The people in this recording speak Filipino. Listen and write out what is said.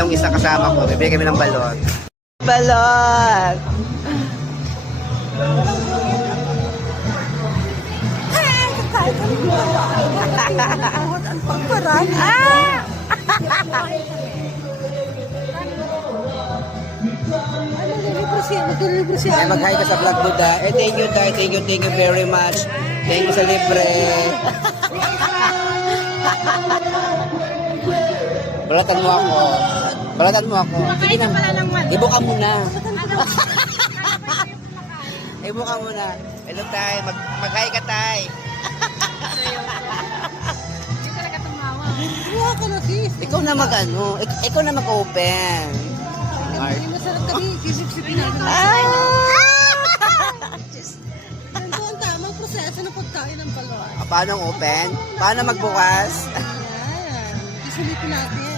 yung isang kasama ko. Bibili kami ng balot. Balot! Ang pagparaan. Maglilibre siya. Ay, mag-hi ka sa vlog mo, da. Eh, thank you, da. Thank you very much. Thank you sa libre. Balatan mo ako. Balatan mo ako. Sige na. Ibo ka muna. Ibo ka muna. Hello, tay. Mag-hi ka, tay. Hindi talaga tumawa. Tumawa ka na, sis. Ikaw na mag-ano. Ikaw na mag-open. Hindi masarap kami. Sisip-sipin natin. Ganito ang tamang proseso ng pagkain ng balot. Paano ang open? Paano magbukas? Ayan. Isulipin natin.